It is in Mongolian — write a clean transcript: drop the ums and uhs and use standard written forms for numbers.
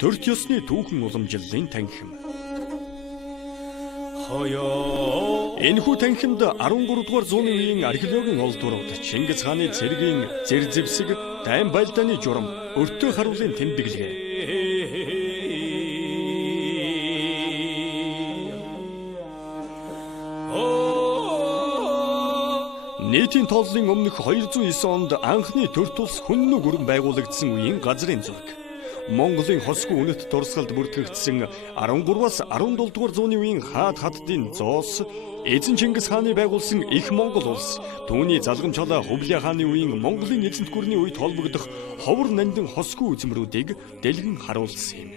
Төрт ёсны түүхэн уламжлалын танхим. Энэхүү танхимд 13 дугаар зууны үеийн археологийн олдворууд Чингис хааны цэргийн зэр зэвсэг, дайн байлдааны журам, өртөө харуулын тэмдэглэгээ. Нийтийн тооллын өмнөх 209 онд анхны төр тулс хүннү гүрэн байгуулагдсан үеийн газрын зураг. Монголын хосгүй үнэт дурсгалд бүртгэгдсэн 13-аас 17 дугаар зууны үеийн хаад хаттын зоос, эзэн Чингис хааны байгуулсан их Монгол улс, түүний залгамж холоо Хөвлөе хааны үеийн Монголын эзэнт гүрний үед холбогдох ховор нандин хосгүй үзмрүүдийг дэлгэн харуулсан юм.